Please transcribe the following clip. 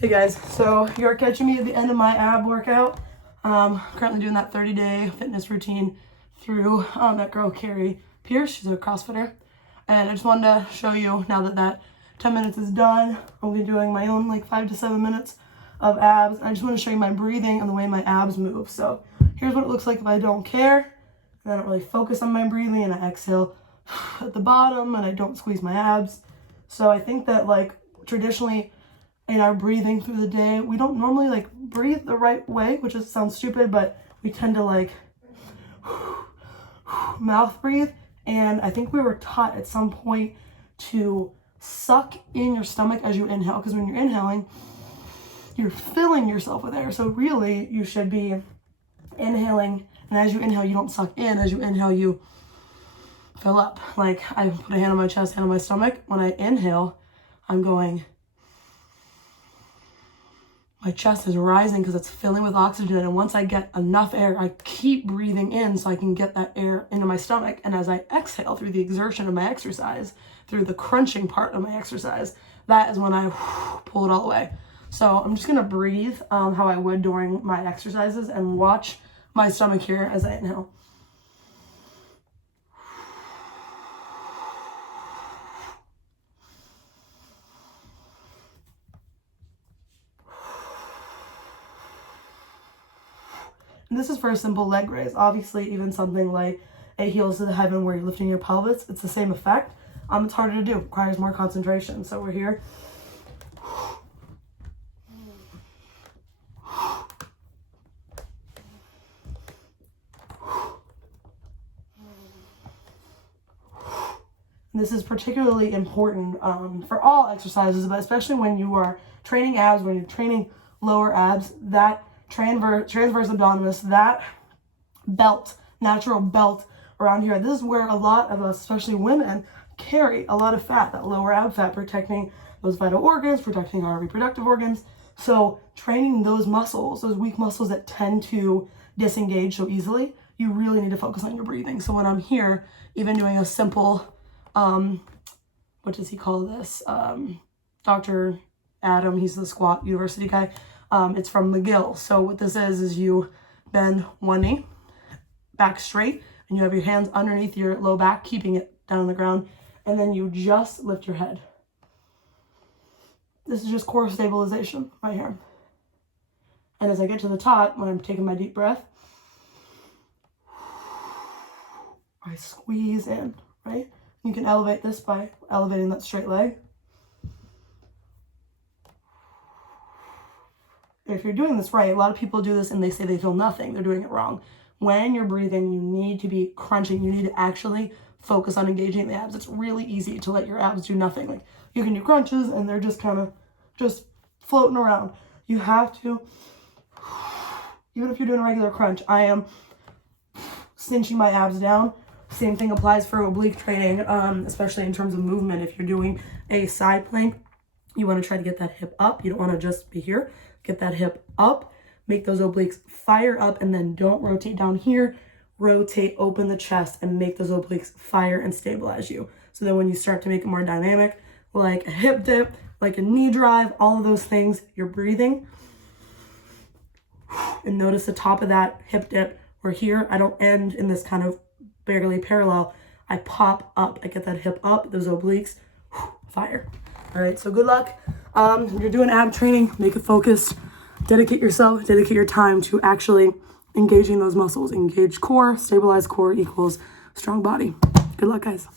Hey guys, so you're catching me at the end of my ab workout. Currently doing that 30-day fitness routine through that girl Carrie Pierce. She's a CrossFitter, and I just wanted to show you now that 10 minutes is done. I'll be doing my own like 5 to 7 minutes of abs. I just want to show you my breathing and the way my abs move. So here's what it looks like if I don't care, and I don't really focus on my breathing, and I exhale at the bottom, and I don't squeeze my abs. So I think that like traditionally in our breathing through the day, we don't normally like breathe the right way, which just sounds stupid, but we tend to like mouth breathe. And I think we were taught at some point to suck in your stomach as you inhale, because when you're inhaling, you're filling yourself with air. So really you should be inhaling, and as you inhale, you don't suck in. As you inhale, you fill up. Like I put a hand on my chest, hand on my stomach. When I inhale, I'm going, my chest is rising because it's filling with oxygen, and once I get enough air, I keep breathing in so I can get that air into my stomach. And as I exhale through the exertion of my exercise, through the crunching part of my exercise, that is when I pull it all away. So I'm just gonna breathe how I would during my exercises, and watch my stomach here as I inhale. And this is for a simple leg raise. Obviously, even something like a heels to the heaven where you're lifting your pelvis, it's the same effect. It's harder to do, requires more concentration. So we're here. This is particularly important for all exercises, but especially when you are training abs, when you're training lower abs, that transverse abdominis, that belt, natural belt around here. This is where a lot of us, especially women, carry a lot of fat, that lower ab fat, protecting those vital organs, protecting our reproductive organs. So training those muscles, those weak muscles that tend to disengage so easily, you really need to focus on your breathing. So when I'm here, even doing a simple, what does he call this? Dr. Adam, he's the squat university guy. It's from McGill. So what this is you bend one knee, back straight, and you have your hands underneath your low back, keeping it down on the ground, and then you just lift your head. This is just core stabilization right here. And as I get to the top, when I'm taking my deep breath, I squeeze in, right? You can elevate this by elevating that straight leg. If you're doing this right, a lot of people do this and they say they feel nothing. They're doing it wrong. When you're breathing, you need to be crunching. You need to actually focus on engaging the abs. It's really easy to let your abs do nothing. Like you can do crunches and they're just kind of just floating around. You have to, even if you're doing a regular crunch, I am cinching my abs down. Same thing applies for oblique training, especially in terms of movement. If you're doing a side plank, you want to try to get that hip up. You don't want to just be here. Get that hip up, make those obliques fire up, and then don't rotate down here. Rotate, open the chest, and make those obliques fire and stabilize you. So that when you start to make it more dynamic, like a hip dip, like a knee drive, all of those things, you're breathing. And notice the top of that hip dip, where here, I don't end in this kind of barely parallel. I pop up, I get that hip up, those obliques, fire. All right, so good luck. If you're doing ab training, make it focused. Dedicate yourself, dedicate your time to actually engaging those muscles. Engage core, stabilize core equals strong body. Good luck, guys.